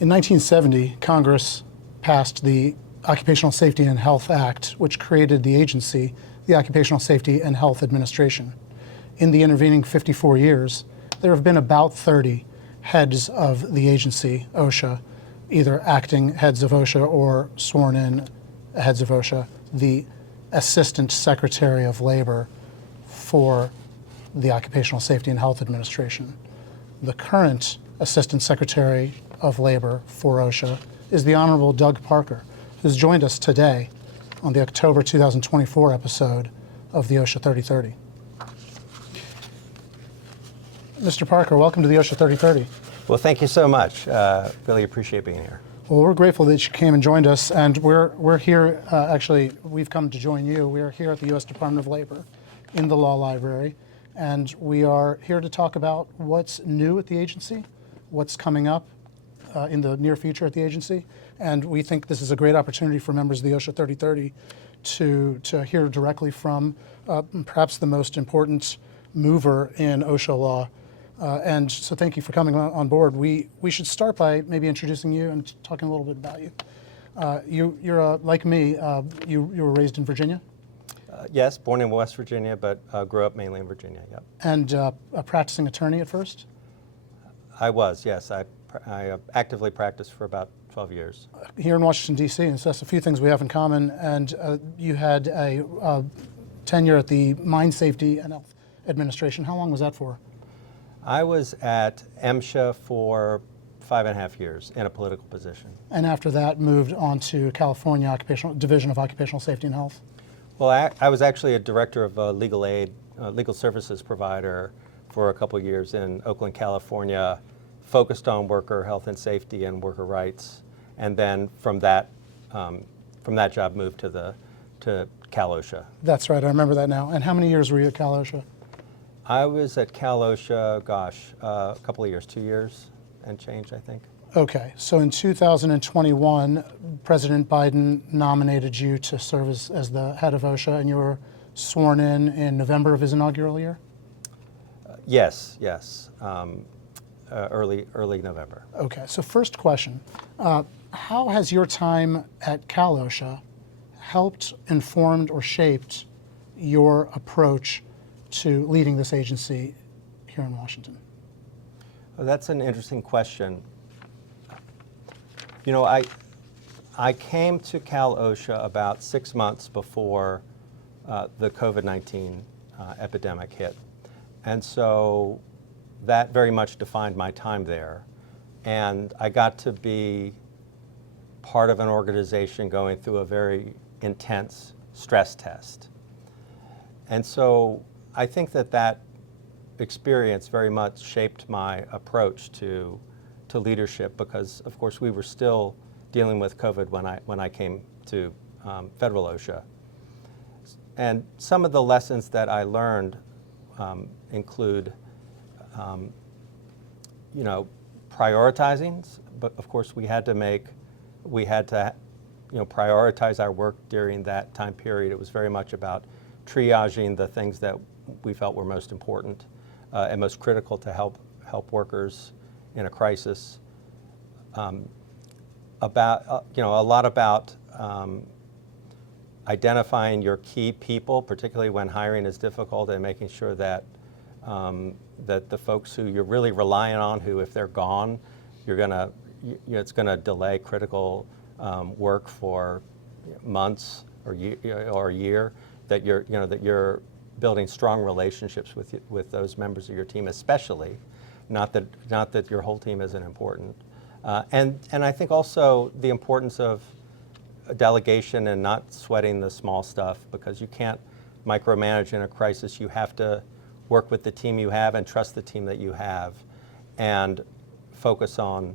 In 1970, Congress passed the Occupational Safety and Health Act, which created the agency, the Occupational Safety and Health Administration. In the intervening 54 years, there have been about 30 heads of the agency, OSHA, either acting heads of OSHA or sworn in heads of OSHA, the Assistant Secretary of Labor for the Occupational Safety and Health Administration. The current Assistant Secretary of Labor for OSHA is the Honorable Doug Parker, who's joined us today on the October 2024 episode of the OSHA 3030. Mr. Parker, welcome to the OSHA 3030. Well, thank you so much. Really appreciate being here. Well, we're grateful that you came and joined us, and we're here, actually, we've come to join you. We're here at the U.S. Department of Labor in the Law Library, and we are here to talk about what's new at the agency, what's coming up in the near future at the agency, and we think this is a great opportunity for members of the OSHA 3030 to hear directly from perhaps the most important mover in OSHA law. And so thank you for coming on board. We should start by maybe introducing you and talking a little bit about you. You're like me, you were raised in Virginia? Yes, born in West Virginia, but grew up mainly in Virginia, yep. And a practicing attorney at first? I was, yes. I actively practiced for about 12 years. Here in Washington, D.C., and so that's a few things we have in common. And you had a tenure at the Mine Safety and Health Administration. How long was that for? I was at MSHA for 5.5 years in a political position. And after that, moved on to California Division of Occupational Safety and Health? Well, I was actually a director of a legal aid, legal services provider for a couple years in Oakland, California, focused on worker health and safety and worker rights. And then from that job, moved to Cal OSHA. That's right, I remember that now. And how many years were you at Cal OSHA? I was at Cal OSHA, a couple of years, 2 years and change, I think. Okay, so in 2021, President Biden nominated you to serve as the head of OSHA, and you were sworn in November of his inaugural year? Yes. Early November. Okay, so first question, how has your time at Cal OSHA helped, informed, or shaped your approach to leading this agency here in Washington? Well, that's an interesting question. You know, I came to Cal OSHA about 6 months before the COVID-19 epidemic hit. And so that very much defined my time there. And I got to be part of an organization going through a very intense stress test. And so I think that experience very much shaped my approach to leadership, because of course we were still dealing with COVID when I came to federal OSHA. And some of the lessons that I learned include prioritizing, but of course we had to prioritize our work during that time period. It was very much about triaging the things that we felt were most important and most critical to help workers in a crisis. A lot about identifying your key people, particularly when hiring is difficult, and making sure that the folks who you're really relying on, who if they're gone, it's gonna delay critical work for months or a year. That you're building strong relationships with those members of your team, especially, not that your whole team isn't important, and I think also the importance of delegation and not sweating the small stuff, because you can't micromanage in a crisis. You have to work with the team you have and trust the team that you have, and focus on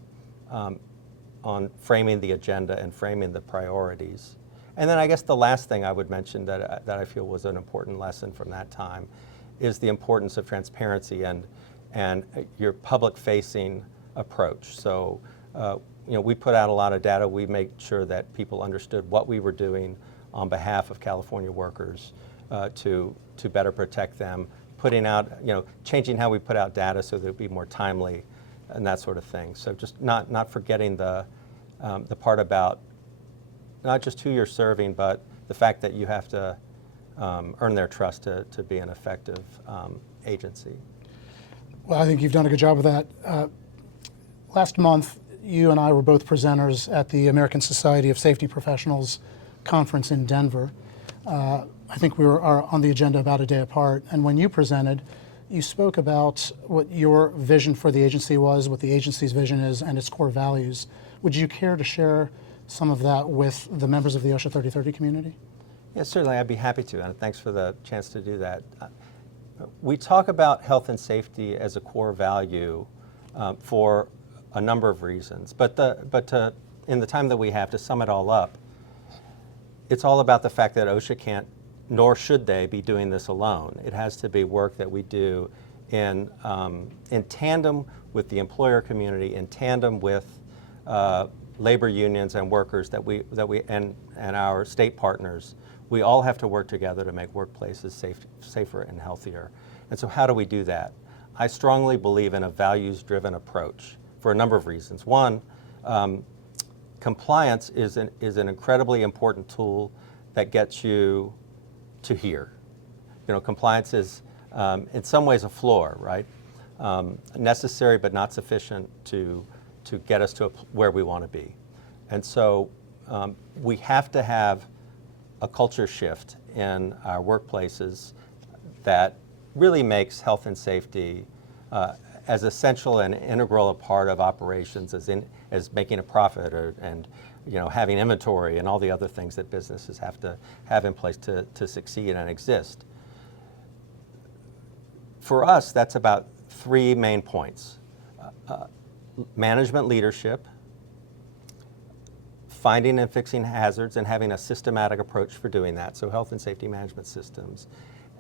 framing the agenda and framing the priorities. And then I guess the last thing I would mention that I feel was an important lesson from that time is the importance of transparency and your public-facing approach. So, we put out a lot of data. We made sure that people understood what we were doing on behalf of California workers to better protect them. Putting out, changing how we put out data so that it would be more timely and that sort of thing. So just not forgetting the part about not just who you're serving, but the fact that you have to earn their trust to be an effective agency. Well, I think you've done a good job of that. Last month, you and I were both presenters at the American Society of Safety Professionals conference in Denver. I think we were on the agenda about a day apart, and when you presented, you spoke about what your vision for the agency was, what the agency's vision is, and its core values. Would you care to share some of that with the members of the OSHA 3030 community? Yes, certainly, I'd be happy to, and thanks for the chance to do that. We talk about health and safety as a core value for a number of reasons, but in the time that we have to sum it all up, it's all about the fact that OSHA can't, nor should they, be doing this alone. It has to be work that we do in tandem with the employer community, in tandem with labor unions and workers and our state partners. We all have to work together to make workplaces safer and healthier. And so how do we do that? I strongly believe in a values-driven approach for a number of reasons. One, compliance is an incredibly important tool that gets you to here. You know, compliance is in some ways a floor, right? Necessary but not sufficient to get us to where we want to be. And so we have to have a culture shift in our workplaces that really makes health and safety as essential and integral a part of operations as making a profit and having inventory and all the other things that businesses have to have in place to succeed and exist. For us, that's about three main points. Management leadership, finding and fixing hazards and having a systematic approach for doing that, so health and safety management systems,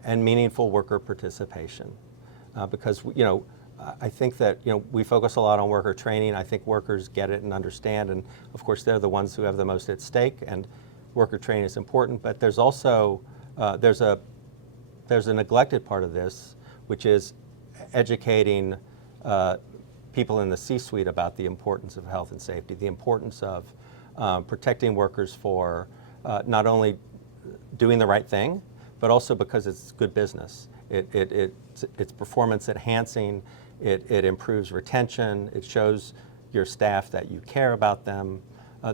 and meaningful worker participation. Because I think that we focus a lot on worker training. I think workers get it and understand, and of course they're the ones who have the most at stake, and worker training is important, but there's also there's a neglected part of this, which is educating people in the C-suite about the importance of health and safety, the importance of protecting workers for not only doing the right thing, but also because it's good business. It's performance enhancing, it improves retention, it shows your staff that you care about them.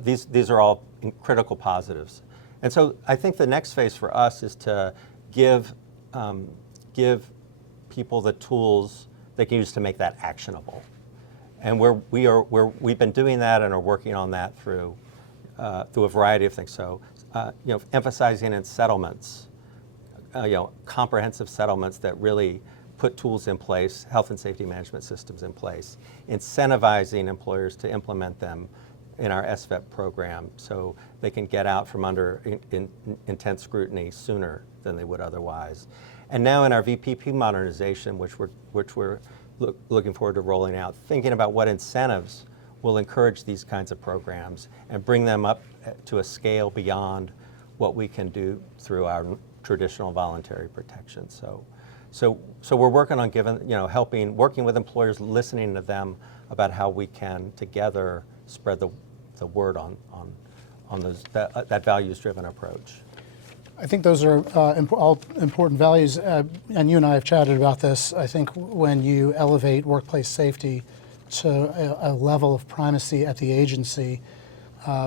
These are all critical positives. And so I think the next phase for us is to give people the tools they can use to make that actionable. And we've been doing that and are working on that through a variety of things. So, emphasizing in settlements, comprehensive settlements that really put tools in place, health and safety management systems in place, incentivizing employers to implement them in our SVEP program so they can get out from under intense scrutiny sooner than they would otherwise. And now in our VPP modernization, which we're looking forward to rolling out, thinking about what incentives will encourage these kinds of programs and bring them up to a scale beyond what we can do through our traditional voluntary protection. So we're working on working with employers, listening to them about how we can together spread the word on that values-driven approach. I think those are all important values, and you and I have chatted about this. I think when you elevate workplace safety to a level of primacy at the agency,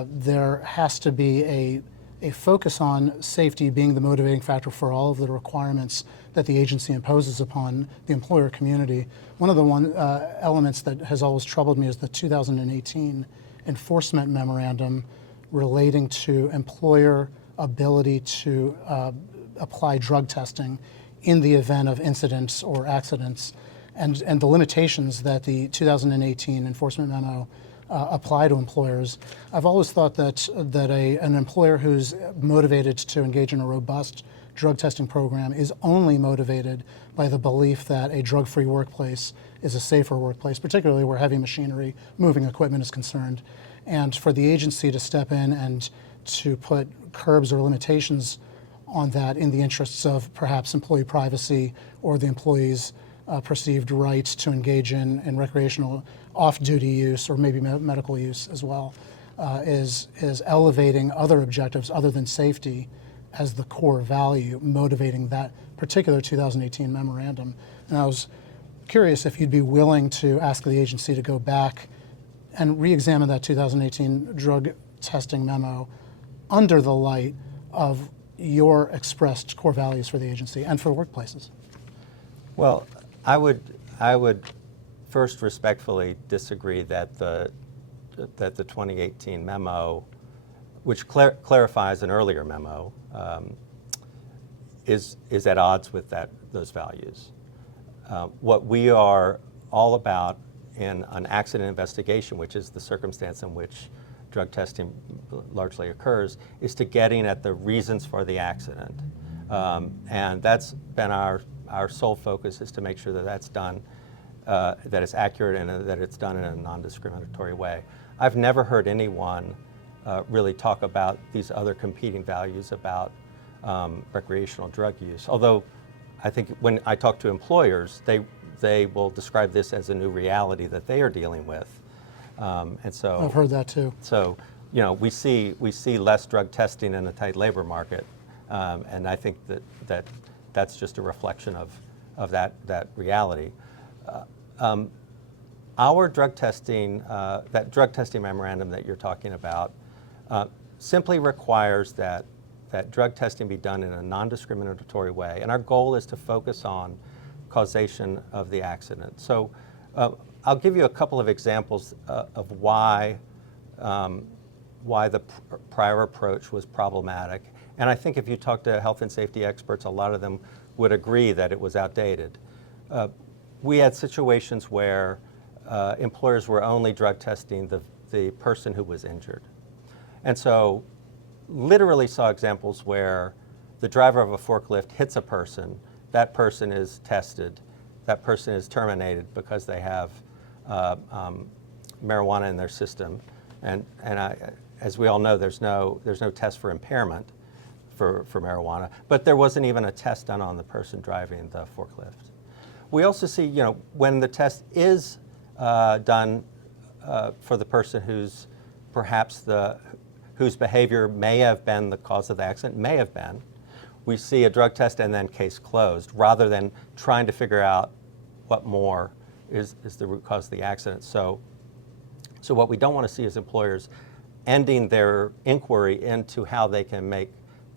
there has to be a focus on safety being the motivating factor for all of the requirements that the agency imposes upon the employer community. One of the elements that has always troubled me is the 2018 enforcement memorandum relating to employer ability to apply drug testing in the event of incidents or accidents, and the limitations that the 2018 enforcement memo apply to employers. I've always thought that an employer who's motivated to engage in a robust drug testing program is only motivated by the belief that a drug-free workplace is a safer workplace, particularly where heavy machinery, moving equipment is concerned. And for the agency to step in and to put curbs or limitations on that in the interests of perhaps employee privacy or the employee's perceived rights to engage in recreational off-duty use or maybe medical use as well, is elevating other objectives other than safety as the core value, motivating that particular 2018 memorandum. And I was curious if you'd be willing to ask the agency to go back and re-examine that 2018 drug testing memo under the light of your expressed core values for the agency and for workplaces. Well, I would first respectfully disagree that the 2018 memo, which clarifies an earlier memo, is at odds with those values. What we are all about in an accident investigation, which is the circumstance in which drug testing largely occurs, is to getting at the reasons for the accident. And that's been our sole focus, is to make sure that that's done, that it's accurate and that it's done in a non-discriminatory way. I've never heard anyone really talk about these other competing values about recreational drug use. Although I think when I talk to employers, they will describe this as a new reality that they are dealing with. And so I've heard that too. So, we see less drug testing in a tight labor market, and I think that's just a reflection of that reality. Our drug testing, that drug testing memorandum that you're talking about, simply requires that drug testing be done in a non-discriminatory way, and our goal is to focus on causation of the accident. So I'll give you a couple of examples of why the prior approach was problematic. And I think if you talk to health and safety experts, a lot of them would agree that it was outdated. We had situations where employers were only drug testing the person who was injured. And so literally saw examples where the driver of a forklift hits a person, that person is tested, that person is terminated because they have marijuana in their system. And as we all know, there's no test for impairment for marijuana, but there wasn't even a test done on the person driving the forklift. We also see, when the test is done for the person who's perhaps whose behavior may have been the cause of the accident, may have been, we see a drug test and then case closed, rather than trying to figure out what more is the root cause of the accident. So what we don't want to see is employers ending their inquiry into how they can make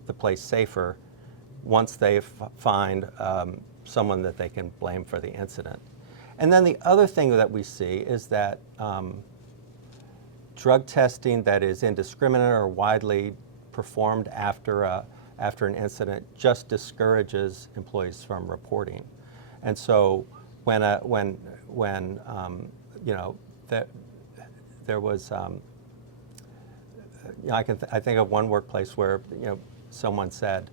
the place safer once they find someone that they can blame for the incident. And then the other thing that we see is that drug testing that is indiscriminate or widely performed after an incident just discourages employees from reporting. And so when there was, I think of one workplace where someone said,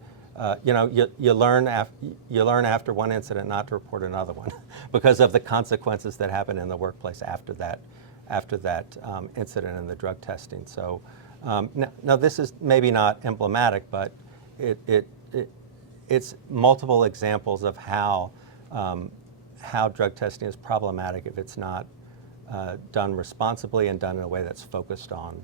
you learn after one incident not to report another one because of the consequences that happen in the workplace after that incident in the drug testing. So now this is maybe not emblematic, but it's multiple examples of how drug testing is problematic if it's not done responsibly and done in a way that's focused on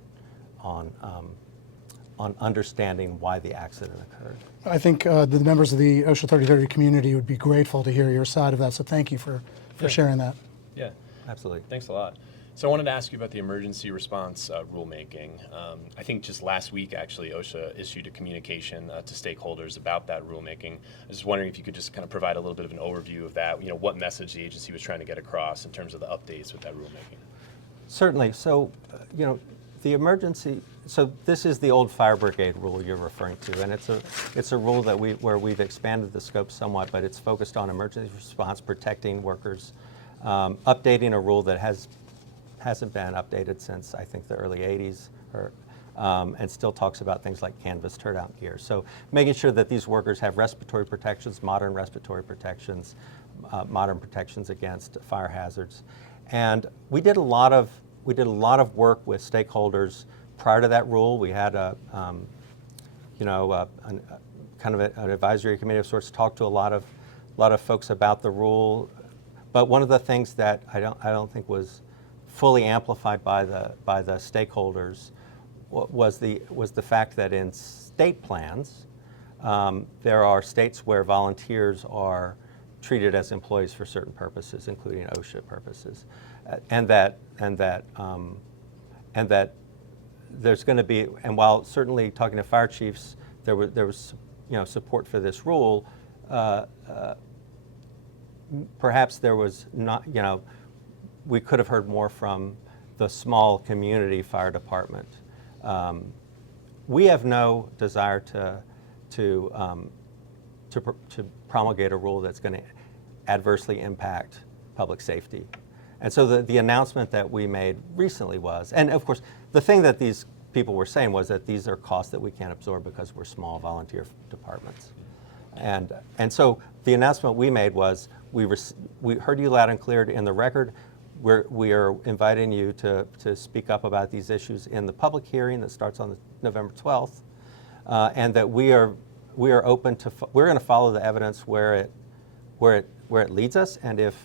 understanding why the accident occurred. I think the members of the OSHA 3030 community would be grateful to hear your side of that, so thank you for sharing that. Yeah, absolutely. Thanks a lot. So I wanted to ask you about the emergency response rulemaking. I think just last week, actually, OSHA issued a communication to stakeholders about that rulemaking. I was just wondering if you could just kind of provide a little bit of an overview of that, what message the agency was trying to get across in terms of the updates with that rulemaking. Certainly. So, the emergency, so this is the old fire brigade rule you're referring to, and it's a rule that where we've expanded the scope somewhat, but it's focused on emergency response, protecting workers, updating a rule that hasn't been updated since I think the early 80s, and still talks about things like canvas turnout gear. So making sure that these workers have respiratory protections, modern respiratory protections, modern protections against fire hazards. And we did a lot of work with stakeholders prior to that rule. We had kind of an advisory committee of sorts, talked to a lot of folks about the rule, But one of the things that I don't think was fully amplified by the stakeholders was the fact that in state plans, there are states where volunteers are treated as employees for certain purposes, including OSHA purposes, and that there's going to be, and while certainly talking to fire chiefs, there was support for this rule. Perhaps there was not, we could have heard more from the small community fire department. We have no desire to promulgate a rule that's going to adversely impact public safety. And so the announcement that we made recently was, and of course, the thing that these people were saying was that these are costs that we can't absorb because we're small volunteer departments. And so the announcement we made was, we heard you loud and clear in the record. We are inviting you to speak up about these issues in the public hearing that starts on November 12th, and that we are open to, we're going to follow the evidence where it leads us, and if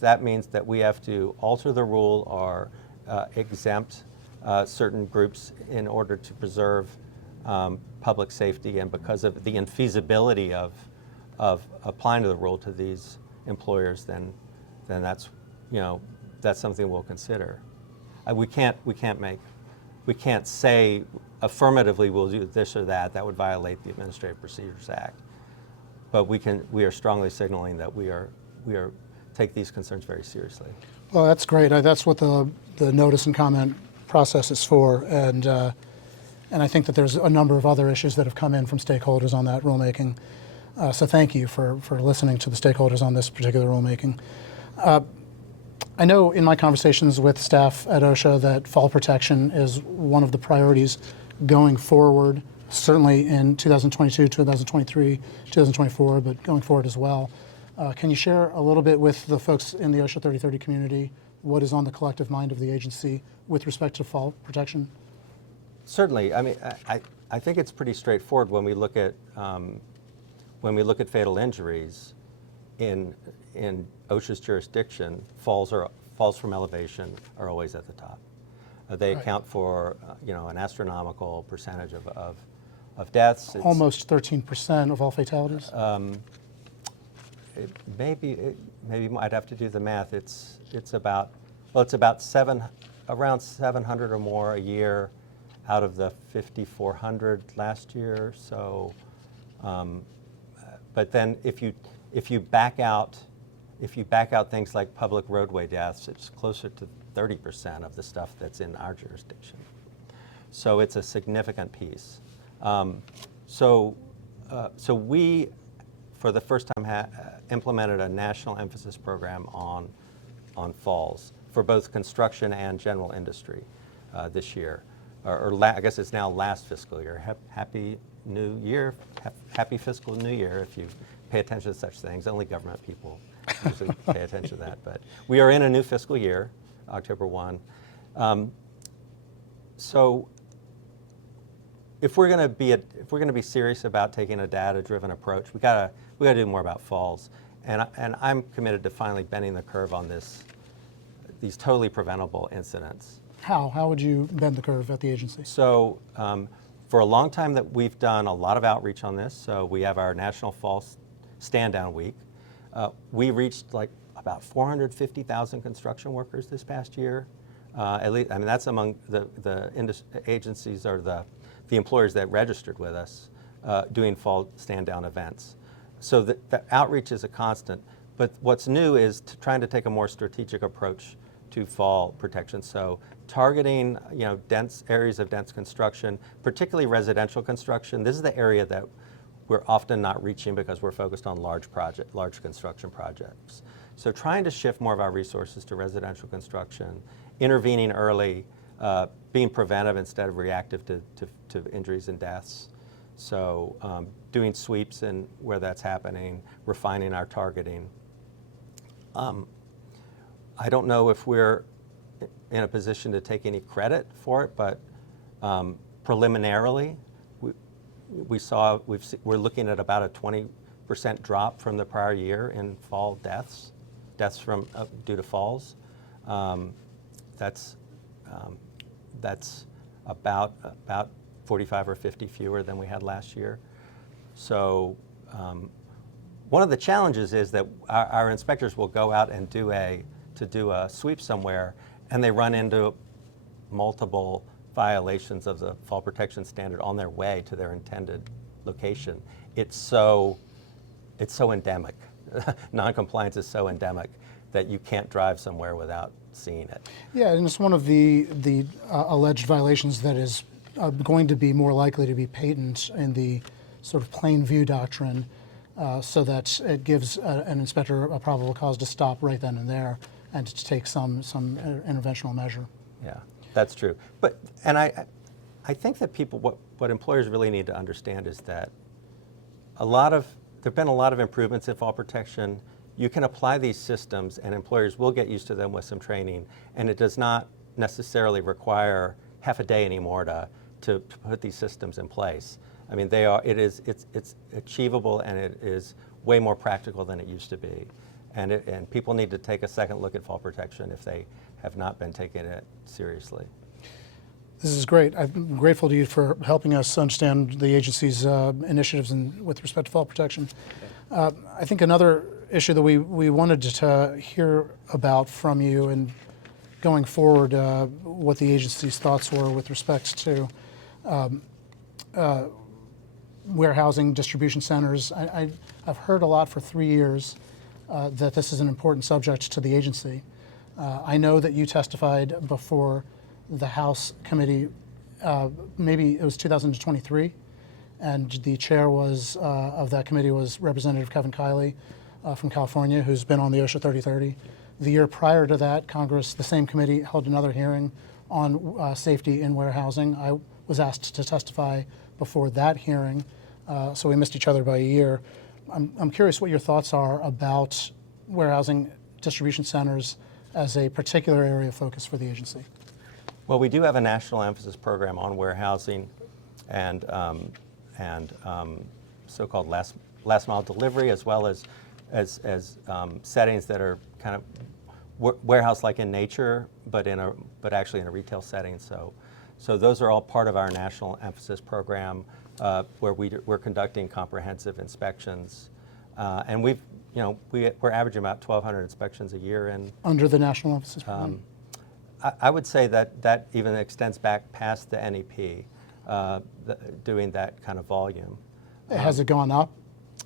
that means that we have to alter the rule or exempt certain groups in order to preserve public safety, and because of the infeasibility of applying to the rule to these employers, then that's something we'll consider. We can't say affirmatively we'll do this or that. That would violate the Administrative Procedures Act. But we are strongly signaling that we are take these concerns very seriously. Well, that's great. That's what the notice and comment process is for, and I think that there's a number of other issues that have come in from stakeholders on that rulemaking. So thank you for listening to the stakeholders on this particular rulemaking. I know in my conversations with staff at OSHA that fall protection is one of the priorities going forward, certainly in 2022, 2023, 2024, but going forward as well. Can you share a little bit with the folks in the OSHA 3030 community what is on the collective mind of the agency with respect to fall protection? Certainly. I mean, I think it's pretty straightforward when we look at fatal injuries in OSHA's jurisdiction. Falls from elevation are always at the top. They Right. account for an astronomical percentage of deaths. It's, Almost 13% of all fatalities. Maybe I'd have to do the math. It's about around 700 or more a year out of the 5,400 last year. So, but then if you back out things like public roadway deaths, it's closer to 30% of the stuff that's in our jurisdiction. So it's a significant piece. So we, for the first time, implemented a national emphasis program on falls for both construction and general industry this year. I guess it's now last fiscal year. Happy New Year, happy fiscal New Year if you pay attention to such things. Only government people usually pay attention to that. But we are in a new fiscal year, October 1. So if we're going to be serious about taking a data-driven approach, we gotta do more about falls. And I'm committed to finally bending the curve on these totally preventable incidents. How would you bend the curve at the agency? So for a long time that we've done a lot of outreach on this. So we have our National Falls Stand Down Week. We reached like about 450,000 construction workers this past year. At least, I mean, that's among the agencies or the employers that registered with us doing fall stand down events. So the outreach is a constant. But what's new is trying to take a more strategic approach to fall protection. So targeting dense areas of dense construction, particularly residential construction. This is the area that we're often not reaching because we're focused on large construction projects. So trying to shift more of our resources to residential construction, intervening early, being preventive instead of reactive to injuries and deaths. So doing sweeps in where that's happening, refining our targeting. I don't know if we're in a position to take any credit for it, but preliminarily, we're looking at about a 20% drop from the prior year in fall deaths. deaths from due to falls. That's about 45 or 50 fewer than we had last year. So one of the challenges is that our inspectors will go out and do a sweep somewhere, and they run into multiple violations of the fall protection standard on their way to their intended location. It's so endemic. Non-compliance is so endemic that you can't drive somewhere without seeing it. Yeah, and it's one of the alleged violations that is going to be more likely to be patent in the sort of plain view doctrine, so that it gives an inspector a probable cause to stop right then and there and to take some interventional measure. Yeah, that's true. And I think that what employers really need to understand is that there've been a lot of improvements in fall protection. You can apply these systems, and employers will get used to them with some training, and it does not necessarily require half a day anymore to put these systems in place. I mean, it's achievable, and it is way more practical than it used to be. And people need to take a second look at fall protection if they have not been taking it seriously. This is great. I'm grateful to you for helping us understand the agency's initiatives with respect to fall protection. I think another issue that we wanted to hear about from you and going forward, what the agency's thoughts were with respect to warehousing, distribution centers. I've heard a lot for 3 years that this is an important subject to the agency. I know that you testified before the House committee, maybe it was 2023, and the chair of that committee was Representative Kevin Kiley from California, who's been on the OSHA 3030. The year prior to that, Congress, the same committee, held another hearing on safety in warehousing. I was asked to testify before that hearing, so we missed each other by a year. I'm curious what your thoughts are about warehousing distribution centers as a particular area of focus for the agency. Well, we do have a national emphasis program on warehousing and so-called last mile delivery, as well as settings that are kind of warehouse-like in nature, but actually in a retail setting. So those are all part of our national emphasis program, where we're conducting comprehensive inspections, and we're averaging about 1,200 inspections a year. Under the national emphasis program. I would say that even extends back past the NEP, doing that kind of volume. Has it gone up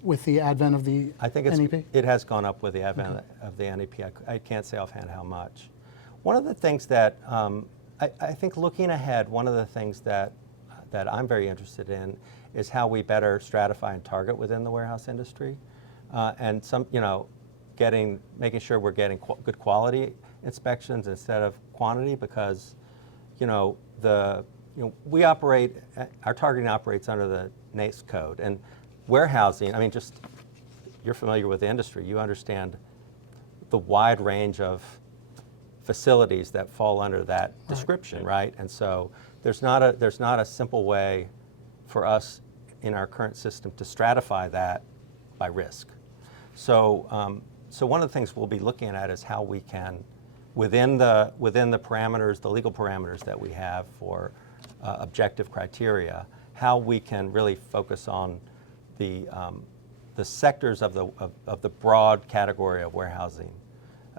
with the advent of the I think NEP? It has gone up with the advent of the NEP. I can't say offhand how much. One of the things that I think looking ahead, one of the things that I'm very interested in is how we better stratify and target within the warehouse industry, and making sure we're getting good quality inspections instead of quantity, because we operate, our targeting operates under the NAICS code, and warehousing, I mean, just, you're familiar with the industry, you understand the wide range of facilities that fall under that description, right? And so there's not a simple way for us in our current system to stratify that by risk. So one of the things we'll be looking at is how we can, within the parameters, the legal parameters that we have for objective criteria, how we can really focus on the sectors of the broad category of warehousing.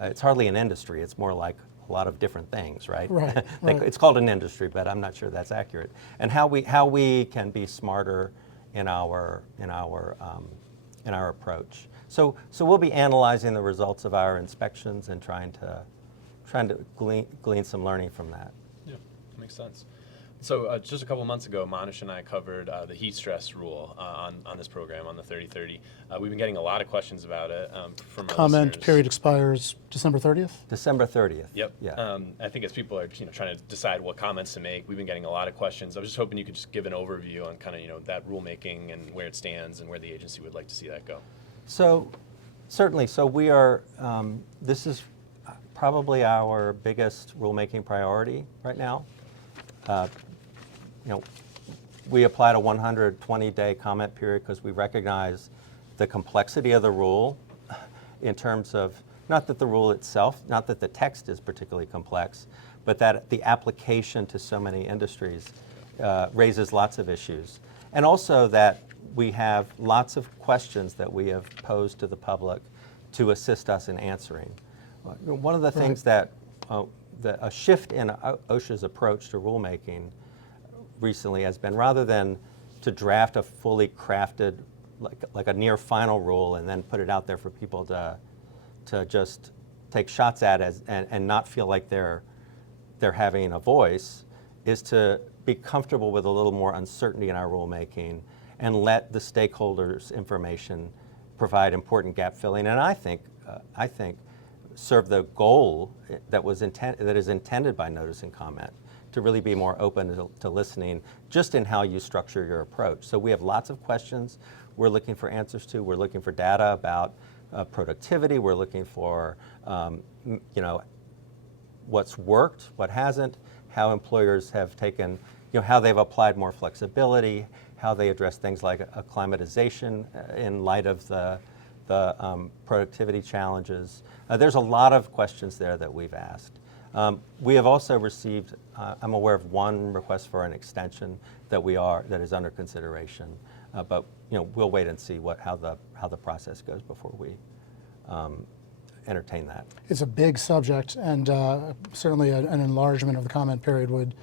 It's hardly an industry; it's more like a lot of different things, right? Right. It's called an industry, but I'm not sure that's accurate. And how we can be smarter in our approach. So we'll be analyzing the results of our inspections and trying to glean some learning from that. Yeah, makes sense. So just a couple months ago, Manesh and I covered the heat stress rule on this program, on the 3030. We've been getting a lot of questions about it from our Comment listeners. period expires December 30th? December 30th. Yep. Yeah. I think as people are trying to decide what comments to make, we've been getting a lot of questions. I was just hoping you could just give an overview on kind of that rulemaking and where it stands and where the agency would like to see that go. So certainly. So we are. This is probably our biggest rulemaking priority right now. We applied a 120-day comment period because we recognize the complexity of the rule in terms of Not that the rule itself, not that the text is particularly complex, but that the application to so many industries raises lots of issues. And also that we have lots of questions that we have posed to the public to assist us in answering. One of the things that a shift in OSHA's approach to rulemaking recently has been, rather than to draft a fully crafted, like a near final rule and then put it out there for people to just take shots at and not feel like they're having a voice, is to be comfortable with a little more uncertainty in our rulemaking and let the stakeholders' information provide important gap filling, and I think serve the goal that is intended by notice and comment, to really be more open to listening just in how you structure your approach. So we have lots of questions we're looking for answers to. We're looking for data about productivity. We're looking for what's worked, what hasn't, how employers have taken, how they've applied more flexibility, how they address things like acclimatization in light of the productivity challenges. There's a lot of questions there that we've asked. We have also received, I'm aware of one request for an extension that is under consideration, but we'll wait and see how the process goes before we entertain that. It's a big subject, and certainly an enlargement of the comment period would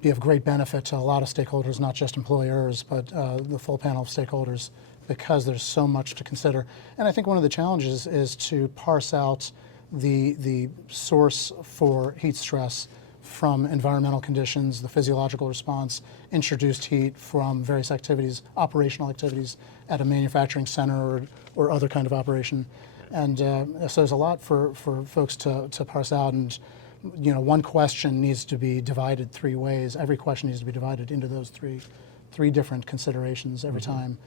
be of great benefit to a lot of stakeholders, not just employers, but the full panel of stakeholders, because there's so much to consider. And I think one of the challenges is to parse out the source for heat stress from environmental conditions, the physiological response, introduced heat from various activities, operational activities at a manufacturing center or other kind of operation. And so there's a lot for folks to parse out, and one question needs to be divided three ways. Every question needs to be divided into those three different considerations every time.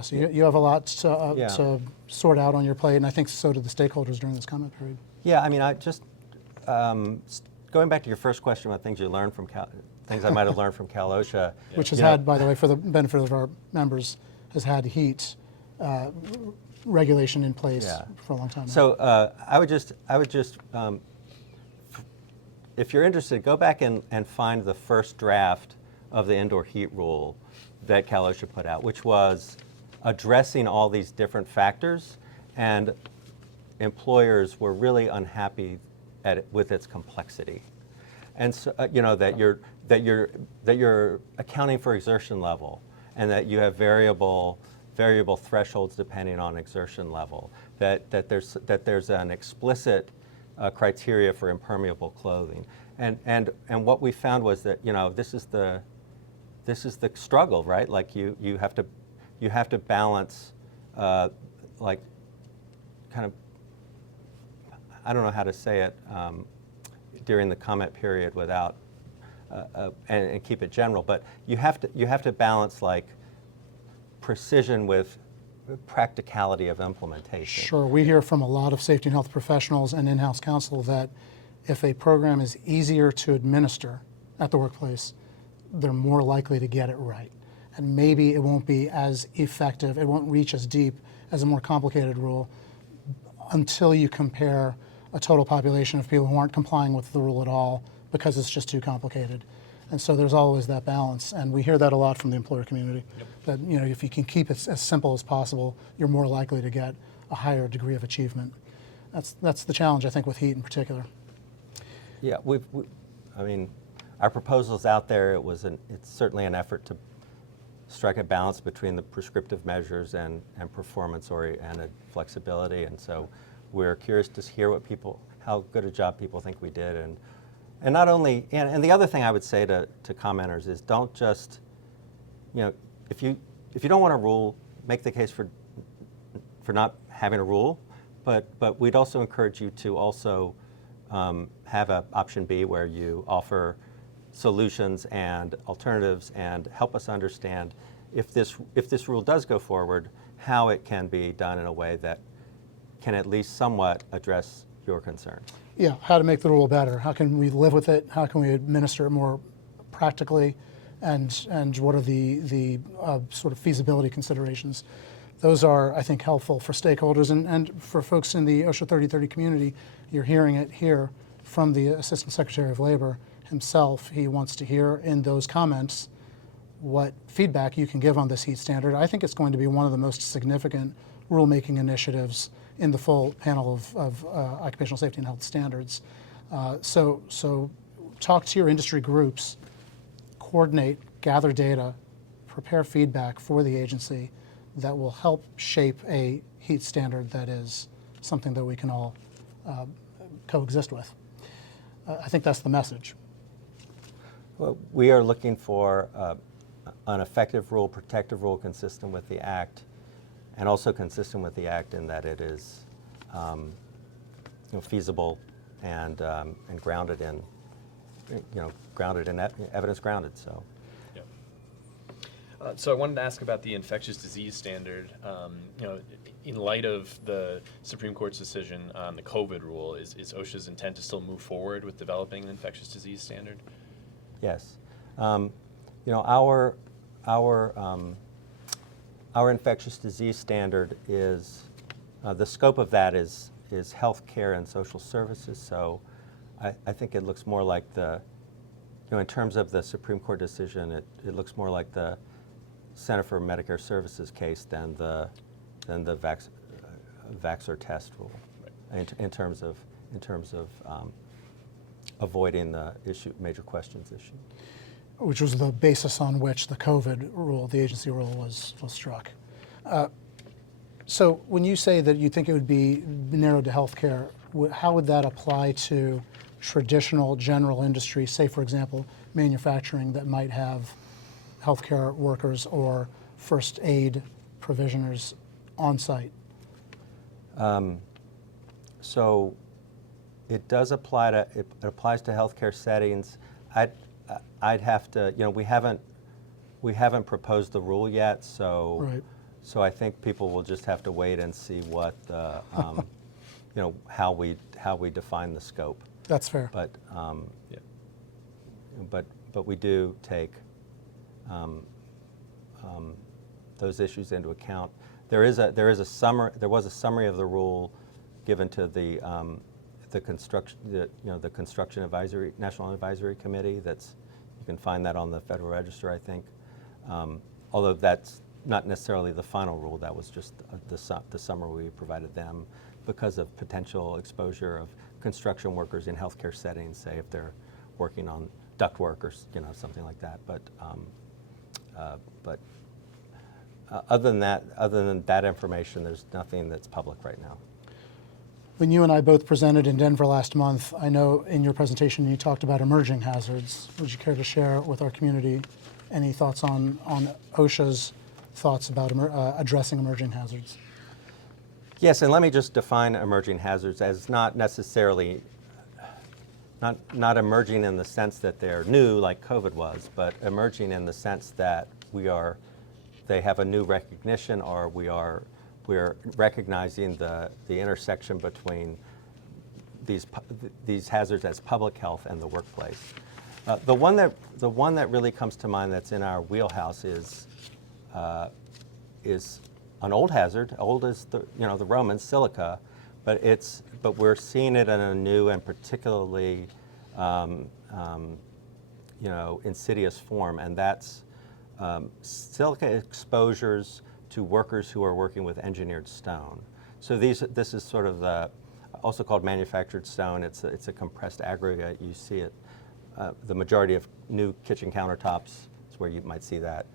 So you have a lot to sort out on your plate, and I think so do the stakeholders during this comment period. Yeah, I mean, I just going back to your first question about things you learned from things I might have learned from Cal OSHA, which has had, by the way, for the benefit of our members, has had heat regulation in place for a long time now. So I would just if you're interested, go back and find the first draft of the indoor heat rule that Cal OSHA put out, which was addressing all these different factors, and employers were really unhappy with its complexity, and so that you're accounting for exertion level, and that you have variable thresholds depending on exertion level, that there's an explicit criteria for impermeable clothing, and what we found was that this is the struggle, right? Like you have to balance like kind of, I don't know how to say it during the comment period without and keep it general, but you have to balance like precision with practicality of implementation. Sure, we hear from a lot of safety and health professionals and in-house counsel that if a program is easier to administer at the workplace, they're more likely to get it right. And maybe it won't be as effective, it won't reach as deep as a more complicated rule until you compare a total population of people who aren't complying with the rule at all because it's just too complicated. And so there's always that balance, and we hear that a lot from the employer community. Yep. That if you can keep it as simple as possible, you're more likely to get a higher degree of achievement. That's the challenge, I think, with heat in particular. Yeah, I mean, our proposal's out there. It's certainly an effort to strike a balance between the prescriptive measures and performance-oriented flexibility, and so we're curious to hear how good a job people think we did, and not only, and the other thing I would say to commenters is don't just, if you don't want a rule, make the case for not having a rule, but we'd also encourage you to also have an option B where you offer solutions and alternatives and help us understand if this rule does go forward, how it can be done in a way that can at least somewhat address your concerns. Yeah, how to make the rule better. How can we live with it? How can we administer it more practically? And what are the sort of feasibility considerations? Those are, I think, helpful for stakeholders and for folks in the OSHA 3030 community. You're hearing it here from the Assistant Secretary of Labor himself. He wants to hear in those comments what feedback you can give on this heat standard. I think it's going to be one of the most significant rulemaking initiatives in the full panel of occupational safety and health standards. So talk to your industry groups, coordinate, gather data, prepare feedback for the agency that will help shape a heat standard that is something that we can all coexist with. I think that's the message. Well, we are looking for an effective rule, protective rule consistent with the Act, and also consistent with the Act in that it is feasible and grounded in, evidence grounded. So. So I wanted to ask about the infectious disease standard. In light of the Supreme Court's decision on the COVID rule, is OSHA's intent to still move forward with developing an infectious disease standard? Yes. Our infectious disease standard is, the scope of that is healthcare and social services. So I think it looks more like in terms of the Supreme Court decision, it looks more like the Center for Medicare Services case than the vax or test rule, right. in terms of avoiding the major questions issue. Which was the basis on which the COVID rule, the agency rule, was struck. So when you say that you think it would be narrowed to healthcare, how would that apply to traditional general industry, say for example, manufacturing that might have healthcare workers or first aid provisioners on site? So it does apply to, it applies to healthcare settings. I'd have to, we haven't proposed the rule yet, so right. So I think people will just have to wait and see what the, how we define the scope. That's fair. But but we do take those issues into account. There was a summary of the rule given to the construction advisory, National Advisory Committee. You can find that on the Federal Register, I think. Although that's not necessarily the final rule. That was just the summary we provided them because of potential exposure of construction workers in healthcare settings, say if they're working on ductwork or something like that. But other than that information, there's nothing that's public right now. When you and I both presented in Denver last month, I know in your presentation you talked about emerging hazards. Would you care to share with our community any thoughts on OSHA's thoughts about addressing emerging hazards? Yes, and let me just define emerging hazards as not necessarily, not emerging in the sense that they're new like COVID was, but emerging in the sense that they have a new recognition, or we're recognizing the intersection between these hazards as public health and the workplace. The one that really comes to mind that's in our wheelhouse is an old hazard, old as the Romans, silica, but we're seeing it in a new and particularly insidious form, and that's silica exposures to workers who are working with engineered stone. So this is sort of also called manufactured stone. It's a compressed aggregate. You see it. The majority of new kitchen countertops is where you might see that.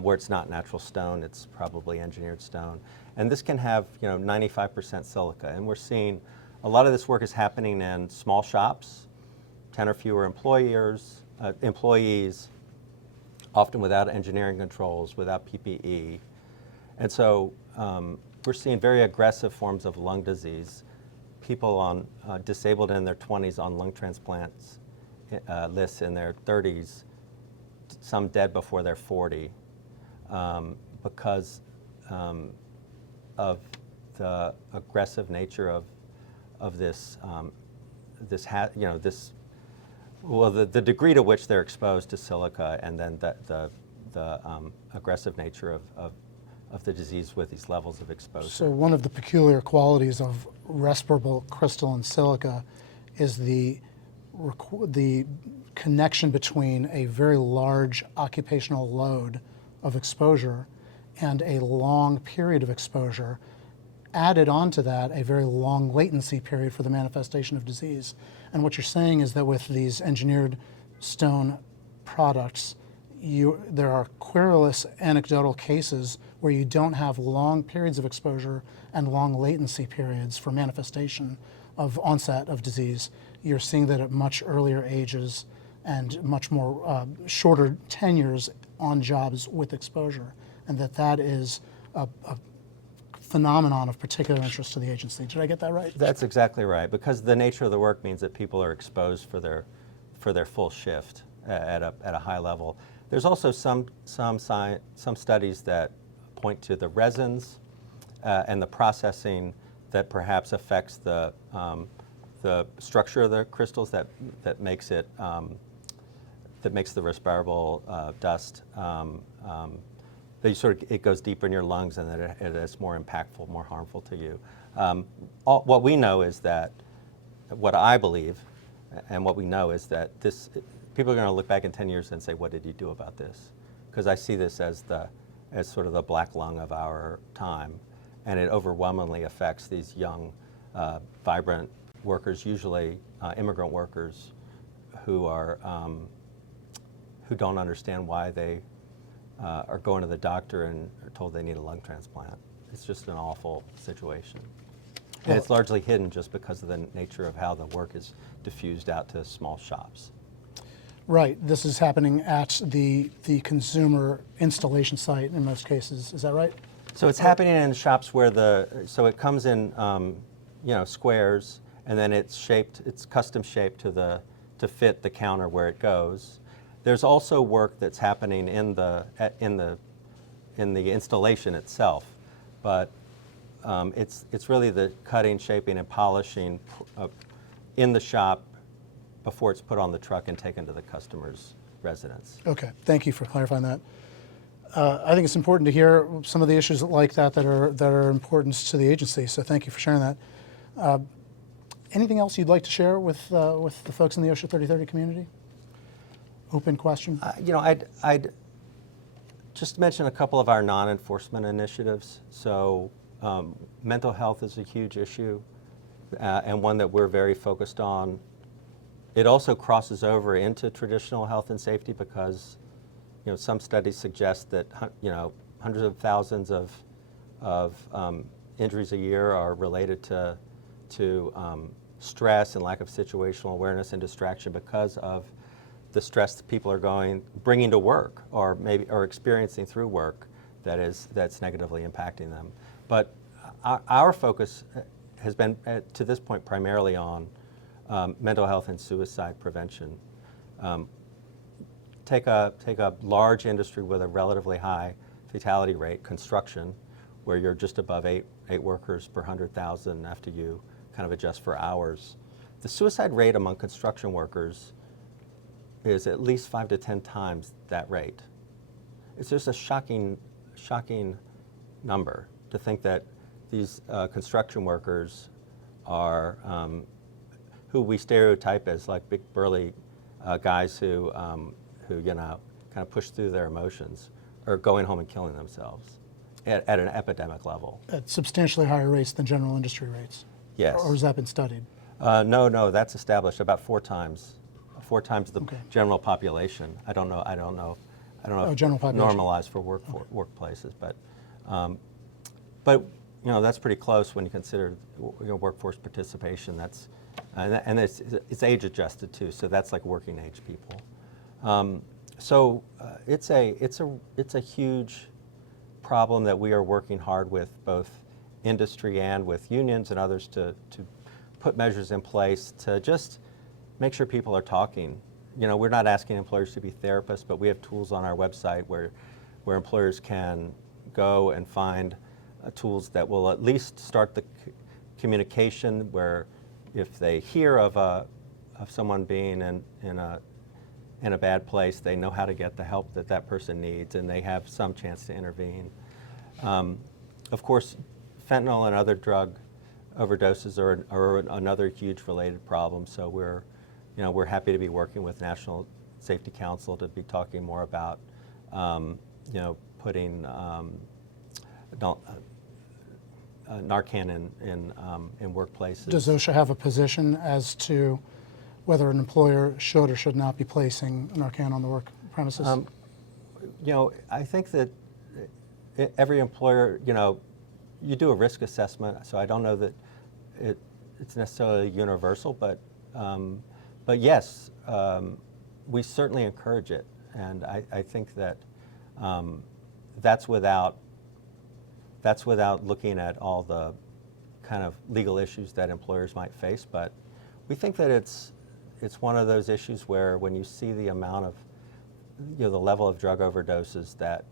Where it's not natural stone, it's probably engineered stone. And this can have 95% silica. And we're seeing a lot of this work is happening in small shops, 10 or fewer employees, often without engineering controls, without PPE. And so we're seeing very aggressive forms of lung disease. People disabled in their 20s on lung transplants lists in their 30s, some dead before they're 40, because of the aggressive nature of this, the degree to which they're exposed to silica, and then the aggressive nature of the disease with these levels of exposure. So one of the peculiar qualities of respirable crystalline silica is the connection between a very large occupational load of exposure and a long period of exposure, added onto that a very long latency period for the manifestation of disease. And what you're saying is that with these engineered stone products, there are querulous anecdotal cases where you don't have long periods of exposure and long latency periods for manifestation of onset of disease. You're seeing that at much earlier ages and much more shorter tenures on jobs with exposure, and that is a phenomenon of particular interest to the agency. Did I get that right? That's exactly right, because the nature of the work means that people are exposed for their full shift at a high level. There's also some studies that point to the resins and the processing that perhaps affects the structure of the crystals that makes it that makes the respirable dust. It goes deeper in your lungs, and that it is more impactful, more harmful to you. What we know is that, what I believe, and what we know is that people are going to look back in 10 years and say, "What did you do about this?" Because I see this as sort of the black lung of our time, and it overwhelmingly affects these young, vibrant workers, usually immigrant workers, who don't understand why they are going to the doctor and are told they need a lung transplant. It's just an awful situation. And it's largely hidden just because of the nature of how the work is diffused out to small shops. Right. This is happening at the consumer installation site in most cases. Is that right? So it's happening in shops where so it comes in squares, and then it's custom shaped to fit the counter where it goes. There's also work that's happening in the installation itself, but it's really the cutting, shaping, and polishing in the shop before it's put on the truck and taken to the customer's residence. Okay, thank you for clarifying that. I think it's important to hear some of the issues like that are important to the agency. So thank you for sharing that. Anything else you'd like to share with the folks in the OSHA 3030 community? Open question. I'd just mention a couple of our non-enforcement initiatives. So mental health is a huge issue, and one that we're very focused on. It also crosses over into traditional health and safety because, some studies suggest that, hundreds of thousands of injuries a year are related to stress and lack of situational awareness and distraction because of the stress that people are bringing to work, or experiencing through work that's negatively impacting them. But our focus has been to this point primarily on mental health and suicide prevention. Take a large industry with a relatively high fatality rate, construction, where you're just above eight workers per 100,000 after you kind of adjust for hours. The suicide rate among construction workers is at least 5 to 10 times that rate. It's just a shocking number to think that these construction workers are who we stereotype as like big burly guys who kind of push through their emotions, are going home and killing themselves at an epidemic level. At substantially higher rates than general industry rates. Yes. Or has that been studied? No, that's established about 4 times the Okay. general population. I don't know if general population. normalized for workplaces, but that's pretty close when you consider workforce participation. And it's age adjusted too, so that's like working age people. So it's a huge problem that we are working hard with both industry and with unions and others to put measures in place to just make sure people are talking. We're not asking employers to be therapists, but we have tools on our website where employers can go and find tools that will at least start the communication, where if they hear of someone being in a bad place, they know how to get the help that person needs, and they have some chance to intervene. Of course, fentanyl and other drug overdoses are another huge related problem. So we're happy to be working with National Safety Council to be talking more about putting Narcan in workplaces. Does OSHA have a position as to whether an employer should or should not be placing Narcan on the work premises? I think that every employer, you do a risk assessment, so I don't know that it's necessarily universal, but yes, we certainly encourage it, and I think that that's without looking at all the kind of legal issues that employers might face. But we think that it's one of those issues where when you see the amount of the level of drug overdoses that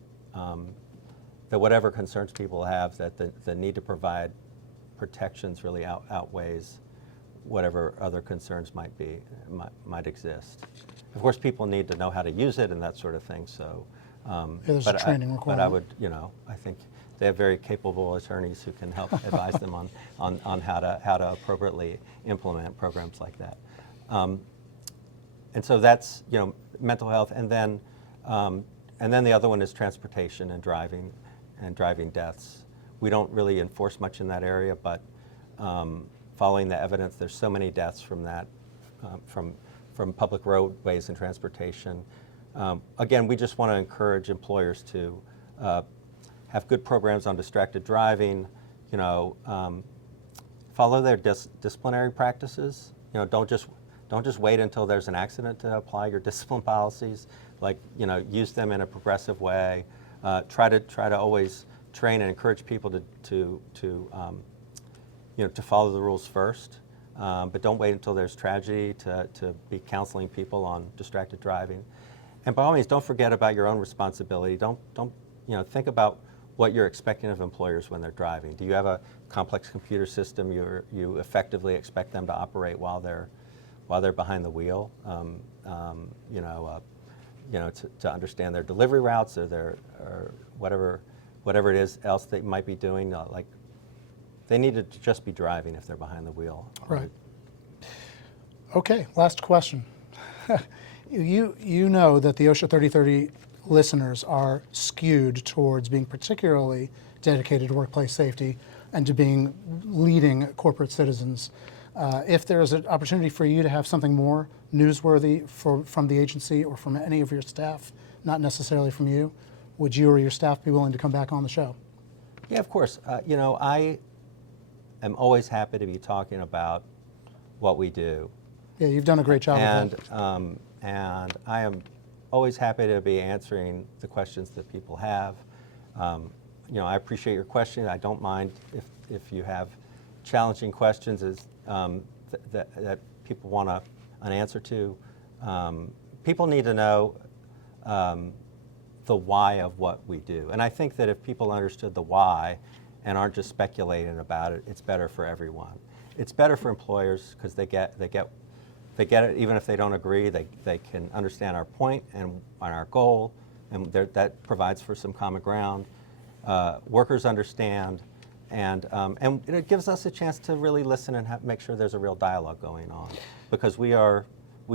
whatever concerns people have, that the need to provide protections really outweighs whatever other concerns might exist. Of course, people need to know how to use it and that sort of thing. So, there's a training requirement. But I would, I think they have very capable attorneys who can help advise them on how to appropriately implement programs like that. And so that's mental health, and then the other one is transportation and driving deaths. We don't really enforce much in that area, but following the evidence, there's so many deaths from that, from public roadways and transportation. Again, we just want to encourage employers to have good programs on distracted driving. Follow their disciplinary practices. Don't just wait until there's an accident to apply your discipline policies. Use them in a progressive way. Try to always train and encourage people to follow the rules first. But don't wait until there's tragedy to be counseling people on distracted driving. And by all means, don't forget about your own responsibility. Don't think about what you're expecting of employers when they're driving. Do you have a complex computer system you effectively expect them to operate while they're behind the wheel? To understand their delivery routes or whatever it is else they might be doing. They need to just be driving if they're behind the wheel. Right. Okay, last question. You know that the OSHA 3030 listeners are skewed towards being particularly dedicated to workplace safety and to being leading corporate citizens. If there is an opportunity for you to have something more newsworthy from the agency or from any of your staff, not necessarily from you, would you or your staff be willing to come back on the show? Yeah, of course. I am always happy to be talking about what we do. Yeah, you've done a great job of that. And I am always happy to be answering the questions that people have. I appreciate your question. I don't mind if you have challenging questions that people want an answer to. People need to know the why of what we do. And I think that if people understood the why and aren't just speculating about it, it's better for everyone. It's better for employers because they get it even if they don't agree. They can understand our point and our goal, and that provides for some common ground. Workers understand, and it gives us a chance to really listen and make sure there's a real dialogue going on, because we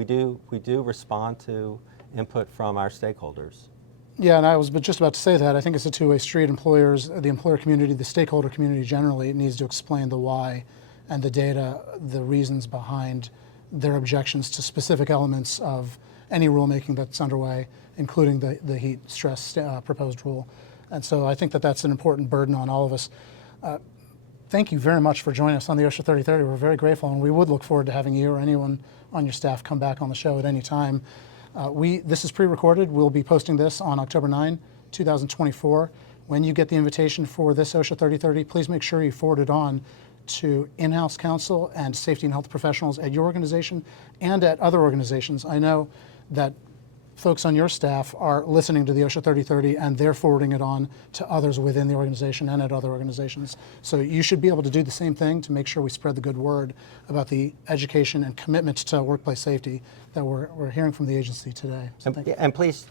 do respond to input from our stakeholders. Yeah, and I was just about to say that. I think it's a two-way street. Employers, the employer community, the stakeholder community generally, needs to explain the why and the data, the reasons behind their objections to specific elements of any rulemaking that's underway, including the heat stress proposed rule. And so I think that that's an important burden on all of us. Thank you very much for joining us on the OSHA 3030. We're very grateful, and we would look forward to having you or anyone on your staff come back on the show at any time. This is pre-recorded. We'll be posting this on October 9, 2024. When you get the invitation for this OSHA 3030, please make sure you forward it on to in-house counsel and safety and health professionals at your organization and at other organizations. I know that folks on your staff are listening to the OSHA 3030 and they're forwarding it on to others within the organization and at other organizations. So you should be able to do the same thing to make sure we spread the good word about the education and commitment to workplace safety that we're hearing from the agency today. So And please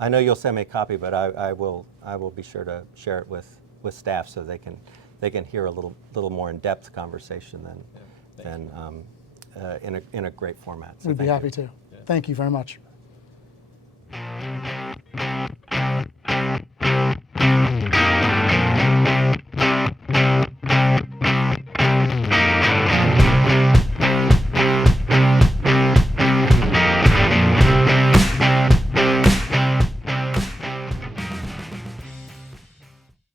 I know you'll send me a copy, but I will be sure to share it with staff so they can hear a little more in-depth conversation than in a great format. So We'd be thank you. happy to. Thank you very much.